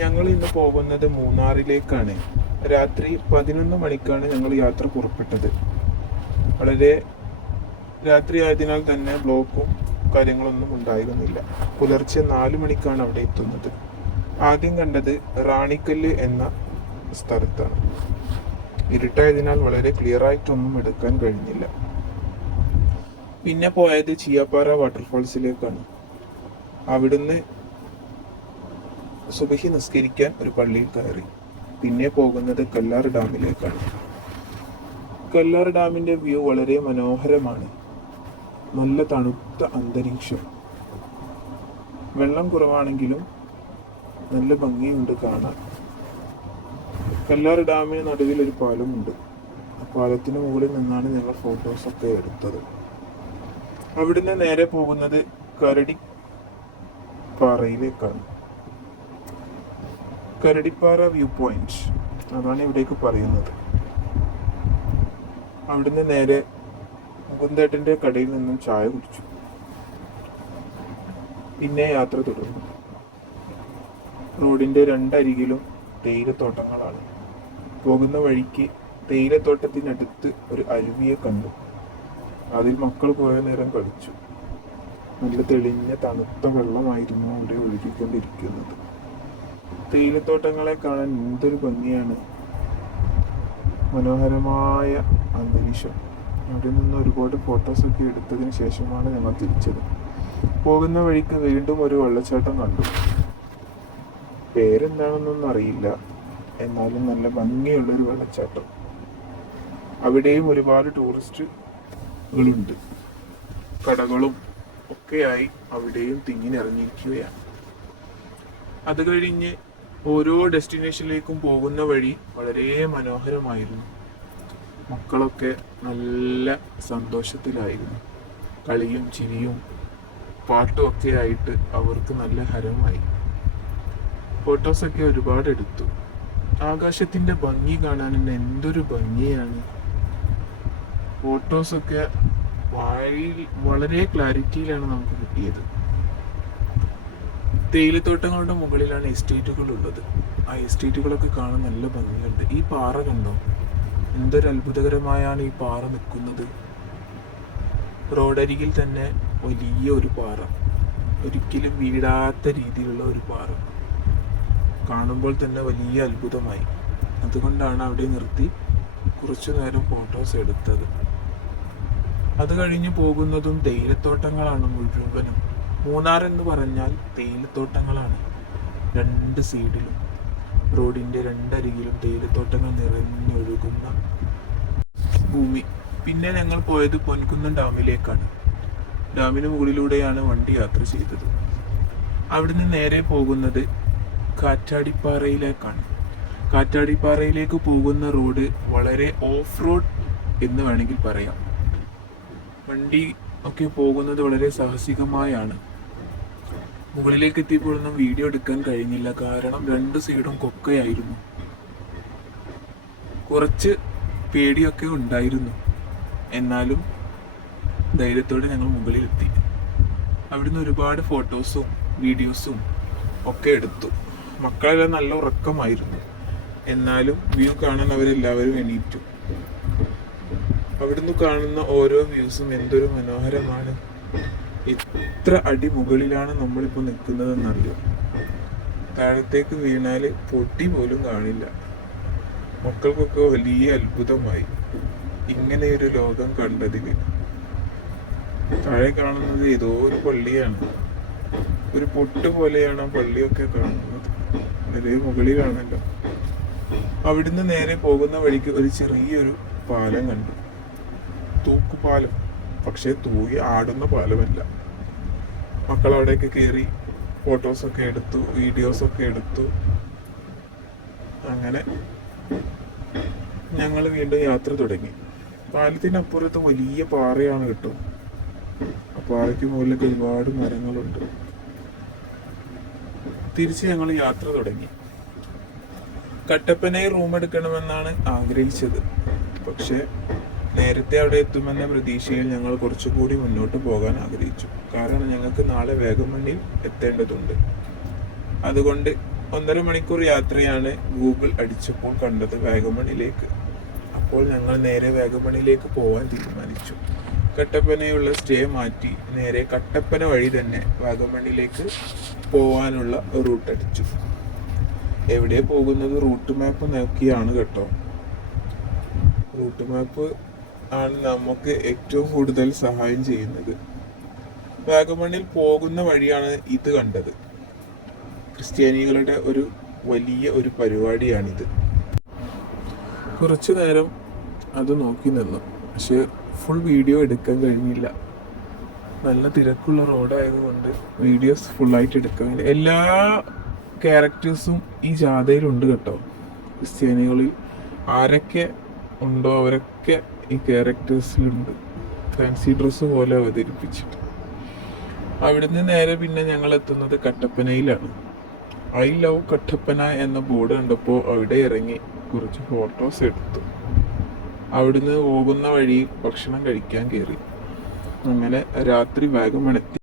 ഞങ്ങൾ ഇന്ന് പോകുന്നത് മൂന്നാറിലേക്കാണ്. രാത്രി 11 മണിക്കാണ് ഞങ്ങൾ യാത്ര പുറപ്പെട്ടത്. വളരെ രാത്രി ആയതിനാൽ തന്നെ ബ്ലോക്കും കാര്യങ്ങളൊന്നും ഉണ്ടായിരുന്നില്ല. പുലർച്ചെ 4 മണിക്കാണ് അവിടെ എത്തുന്നത്. ആദ്യം കണ്ടത് റാണിക്കല്ല് എന്ന സ്ഥലത്താണ്. ഇരുട്ടായതിനാൽ വളരെ ക്ലിയർ ആയിട്ടൊന്നും എടുക്കാൻ കഴിഞ്ഞില്ല. പിന്നെ പോയത് ചിയാപ്പാറ വാട്ടർഫാൾസിലേക്കാണ്. അവിടുന്ന് സുബഹി നിസ്കരിക്കാൻ ഒരു പള്ളിയിൽ കയറി. പിന്നെ പോകുന്നത് കല്ലാർ ഡാമിലേക്കാണ്. കല്ലാർ ഡാമിന്റെ വ്യൂ വളരെ മനോഹരമാണ്. നല്ല തണുത്ത അന്തരീക്ഷം. വെള്ളം കുറവാണെങ്കിലും നല്ല ഭംഗിയുണ്ട് കാണാൻ. കല്ലാർ ഡാമിന് നടുവിൽ ഒരു പാലമുണ്ട്. ആ പാലത്തിന് മുകളിൽ നിന്നാണ് ഞങ്ങൾ ഫോട്ടോസൊക്കെ എടുത്തത്. അവിടുന്ന് നേരെ പോകുന്നത് കരടിപ്പാറയിലേക്കാണ്. കരടിപ്പാറ വ്യൂ പോയിന്റ് അതാണ് ഇവിടേക്ക് പറയുന്നത്. അവിടുന്ന് നേരെ മുകുന്ദേട്ടൻ്റെ കടയിൽ നിന്നും ചായ കുടിച്ചു. പിന്നെ യാത്ര തുടർന്നു. റോഡിന്റെ രണ്ടരികിലും തേയിലത്തോട്ടങ്ങളാണ്. പോകുന്ന വഴിക്ക് തേയിലത്തോട്ടത്തിനടുത്ത് ഒരു അരുവിയെ കണ്ടു. അതിൽ മക്കൾ കുറേ നേരം കളിച്ചു. നല്ല തെളിഞ്ഞ തണുത്ത വെള്ളമായിരുന്നു അവിടെ ഒഴുകിക്കൊണ്ടിരിക്കുന്നത്. തേയിലത്തോട്ടങ്ങളെ കാണാൻ എന്തൊരു ഭംഗിയാണ്. മനോഹരമായ അന്തരീക്ഷം. അവിടെ നിന്ന് ഒരുപാട് ഫോട്ടോസൊക്കെ എടുത്തതിന് ശേഷമാണ് ഞങ്ങൾ തിരിച്ചത്. പോകുന്ന വഴിക്ക് വീണ്ടും ഒരു വെള്ളച്ചാട്ടം കണ്ടു. പേരെന്താണെന്നൊന്നും അറിയില്ല, എന്നാലും നല്ല ഭംഗിയുള്ളൊരു വെള്ളച്ചാട്ടം. അവിടെയും ഒരുപാട് ടൂറിസ്റ്റുകളുണ്ട്. കടകളും ഒക്കെയായി അവിടെയും തിങ്ങി നിറഞ്ഞിരിക്കുകയാണ്. അത് കഴിഞ്ഞ് ഓരോ ഡെസ്റ്റിനേഷനിലേക്കും പോകുന്ന വഴി വളരെ മനോഹരമായിരുന്നു. മക്കളൊക്കെ നല്ല സന്തോഷത്തിലായിരുന്നു. കളിയും ചിരിയും പാട്ടും ഒക്കെ ആയിട്ട് അവർക്ക് നല്ല ഹരമായി. ഫോട്ടോസൊക്കെ ഒരുപാട് എടുത്തു. ആകാശത്തിന്റെ ഭംഗി കാണാൻ എന്തൊരു ഭംഗിയാണ്. ഫോട്ടോസൊക്കെ വളരെ ക്ലാരിറ്റിയിലാണ് നമുക്ക് കിട്ടിയത്. തേയിലത്തോട്ടങ്ങളുടെ മുകളിലാണ് എസ്റ്റേറ്റുകൾ ഉള്ളത്. ആ എസ്റ്റേറ്റുകളൊക്കെ കാണാൻ നല്ല ഭംഗിയുണ്ട്. ഈ പാറ കണ്ടോ, എന്തൊരു അത്ഭുതകരമായാണ് ഈ പാറ നിൽക്കുന്നത്. റോഡരികിൽ തന്നെ വലിയ ഒരു പാറ, ഒരിക്കലും വീഴാത്ത രീതിയിലുള്ള ഒരു പാറ കാണുമ്പോൾ തന്നെ വലിയ അത്ഭുതമായി. അതുകൊണ്ടാണ് അവിടെ നിർത്തി കുറച്ചു നേരം ഫോട്ടോസ് എടുത്തത്. അത് കഴിഞ്ഞ് പോകുന്നതും തേയിലത്തോട്ടങ്ങളാണ് മുഴുവനും. മൂന്നാർ എന്ന് പറഞ്ഞാൽ തേയിലത്തോട്ടങ്ങളാണ്. രണ്ട് സൈഡിലും റോഡിന്റെ രണ്ടരികിലും തേയിലത്തോട്ടങ്ങൾ നിറഞ്ഞൊഴുകുന്ന ഭൂമി. പിന്നെ ഞങ്ങൾ പോയത് പൊൻകുന്നം ഡാമിലേക്കാണ്. ഡാമിന് മുകളിലൂടെയാണ് വണ്ടി യാത്ര ചെയ്തത്. അവിടുന്ന് നേരെ പോകുന്നത് കാറ്റാടിപ്പാറയിലേക്കാണ്. കാറ്റാടിപ്പാറയിലേക്ക് പോകുന്ന റോഡ് വളരെ ഓഫ് റോഡ് എന്ന് വേണമെങ്കിൽ പറയാം. വണ്ടി ഒക്കെ പോകുന്നത് വളരെ സാഹസികമായാണ്. മുകളിലേക്ക് എത്തിയപ്പോഴൊന്നും വീഡിയോ എടുക്കാൻ കഴിഞ്ഞില്ല, കാരണം രണ്ട് സൈഡും കൊക്കയായിരുന്നു. കുറച്ച് പേടിയൊക്കെ ഉണ്ടായിരുന്നു, എന്നാലും ധൈര്യത്തോടെ ഞങ്ങൾ മുകളിലെത്തി. അവിടുന്ന് ഒരുപാട് ഫോട്ടോസും വീഡിയോസും ഒക്കെ എടുത്തു. മക്കളെല്ലാം നല്ല ഉറക്കമായിരുന്നു, എന്നാലും വ്യൂ കാണാൻ അവരെല്ലാവരും എണീറ്റു. അവിടുന്ന് കാണുന്ന ഓരോ വ്യൂസും എന്തൊരു മനോഹരമാണ്. എത്ര അടി മുകളിലാണ് നമ്മളിപ്പോൾ നിൽക്കുന്നതെന്നറിയാം. താഴത്തേക്ക് വീണാല് പൊട്ടി പോലും കാണില്ല. മക്കൾക്കൊക്കെ വലിയ അത്ഭുതമായി ഇങ്ങനെയൊരു ലോകം കണ്ടതിന്. താഴെ കാണുന്നത് ഏതോ ഒരു പള്ളിയാണ്. ഒരു പൊട്ട് പോലെയാണ് ആ പള്ളിയൊക്കെ കാണുന്നത്. വളരെ മുകളിലാണല്ലോ. അവിടുന്ന് നേരെ പോകുന്ന വഴിക്ക് ഒരു ചെറിയൊരു പാലം കണ്ടു. തൂക്കുപാലം, പക്ഷെ തൂകി ആടുന്ന പാലമല്ല. മക്കൾ അവിടേക്ക് കയറി ഫോട്ടോസൊക്കെ എടുത്തു, വീഡിയോസൊക്കെ എടുത്തു. അങ്ങനെ ഞങ്ങൾ വീണ്ടും യാത്ര തുടങ്ങി. പാലത്തിനപ്പുറത്ത് വലിയ പാറയാണ് കേട്ടോ. ആ പാറയ്ക്ക് മുകളിലൊക്കെ ഒരുപാട് മരങ്ങളുണ്ട്. തിരിച്ച് ഞങ്ങൾ യാത്ര തുടങ്ങി. കട്ടപ്പനയിൽ റൂം എടുക്കണമെന്നാണ് ആഗ്രഹിച്ചത്. പക്ഷെ നേരത്തെ അവിടെ എത്തുമെന്ന പ്രതീക്ഷയിൽ ഞങ്ങൾ കുറച്ചുകൂടി മുന്നോട്ട് പോകാൻ ആഗ്രഹിച്ചു. കാരണം ഞങ്ങൾക്ക് നാളെ വാഗമണ്ണിൽ എത്തേണ്ടതുണ്ട്. അതുകൊണ്ട് 1.5 മണിക്കൂർ യാത്രയാണ് ഗൂഗിൾ അടിച്ചപ്പോൾ കണ്ടത് വാഗമണിലേക്ക്. അപ്പോൾ ഞങ്ങൾ നേരെ വാഗമണിലേക്ക് പോകാൻ തീരുമാനിച്ചു. കട്ടപ്പനയുള്ള സ്റ്റേ മാറ്റി നേരെ കട്ടപ്പന വഴി തന്നെ വാഗമണിലേക്ക് പോകാനുള്ള റൂട്ട് അടിച്ചു. എവിടെ പോകുന്നത് റൂട്ട് മാപ്പ് നോക്കിയാണ് കേട്ടോ. റൂട്ട് മാപ്പ് ആണ് നമുക്ക് ഏറ്റവും കൂടുതൽ സഹായം ചെയ്യുന്നത്. വാഗമണിൽ പോകുന്ന വഴിയാണ് ഇത് കണ്ടത്. ക്രിസ്ത്യാനികളുടെ ഒരു വലിയ പരിപാടിയാണിത്. കുറച്ചു നേരം അത് നോക്കി നിന്നു. പക്ഷെ ഫുൾ വീഡിയോ എടുക്കാൻ കഴിഞ്ഞില്ല. നല്ല തിരക്കുള്ള റോഡായതുകൊണ്ട് വീഡിയോസ് ഫുള്ളായിട്ട് എടുക്കാൻ കഴിയില്ല. എല്ലാ ക്യാരക്ടേഴ്സും ഈ ജാഥയിലുണ്ട് കേട്ടോ. ക്രിസ്ത്യാനികളിൽ ആരൊക്കെ ഉണ്ടോ അവരൊക്കെ ഈ ക്യാരക്ടേഴ്സിലുണ്ട്. ഫാൻസി ഡ്രസ്സ് പോലെ അവതരിപ്പിച്ചിട്ട്. അവിടുന്ന് നേരെ പിന്നെ ഞങ്ങൾ എത്തുന്നത് കട്ടപ്പനയിലാണ്. ഐ ലവ് കട്ടപ്പന എന്ന ബോർഡ് കണ്ടപ്പോൾ അവിടെ ഇറങ്ങി കുറച്ച് ഫോട്ടോസ് എടുത്തു. അവിടുന്ന് പോകുന്ന വഴി ഭക്ഷണം കഴിക്കാൻ കയറി. അങ്ങനെ രാത്രി വാഗമൺ എത്തി.